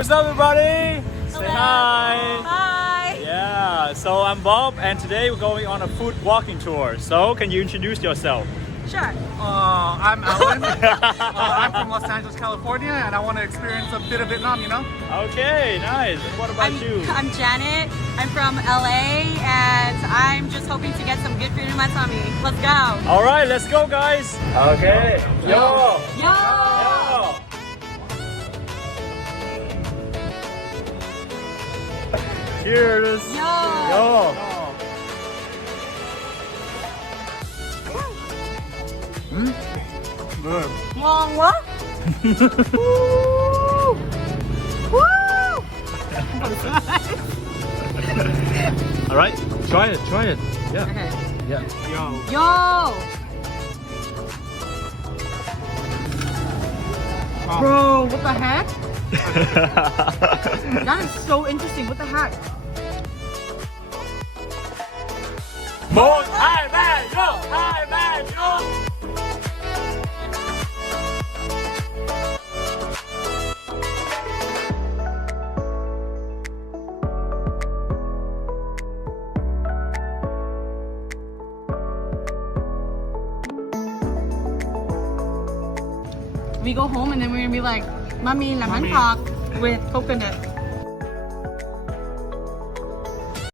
What's up, everybody? Hello. Say hi. Hi. Yeah, so I'm Bob, and today we're going on a food walking tour. So, can you introduce yourself? Sure. I'm Alan. I'm from Los Angeles, California, and I want to experience a bit of Vietnam, you know? Okay, nice. And what about you? I'm Janet. I'm from LA, and I'm just hoping to get some good food in my tummy. Let's go. All right, let's go, guys. Okay. Yo. Yo. Yo. Cheers. Yo. Yo. Good. Long what? Woo. Woo. All right, try it. Yeah. Okay. Yeah. Yo. Yo. Bro, what the heck? That is so interesting. What the heck? Một, hai, ba, vô. Hai, ba, vô. We go home and then we're gonna be like, Mommy, lemon Mommy. talk with coconut.